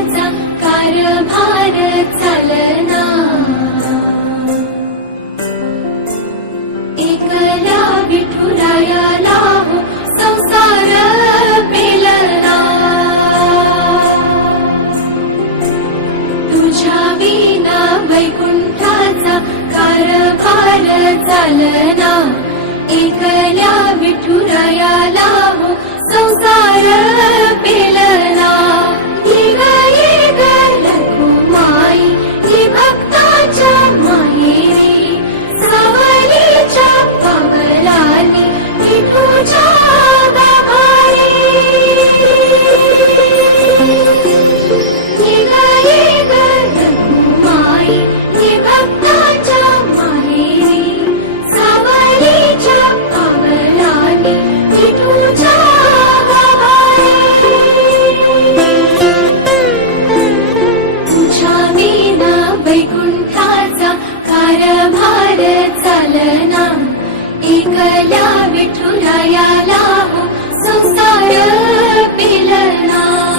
वैकुंठाचा कारभार चालना। एकल्या विठुरायाला हो संसार पेलना। तुझ्या विना वैकुंठाचा कारभार चालना। एकल्या विठुरायाला हो संसार पेलना। येग येग रखुमाई ही भक्ताच्या माहेरी। सावलीच्या पगलानी विठूच्या गाभारी। येग येग रखुमाई ही भक्ताच्या माहेरी। सावलीच्या पगलानी विठूच्या गाभारी। तुझ्या विना वैकुंठाचा कारभार चालना। एकल्या विठुरायाला हो संसार पेलना।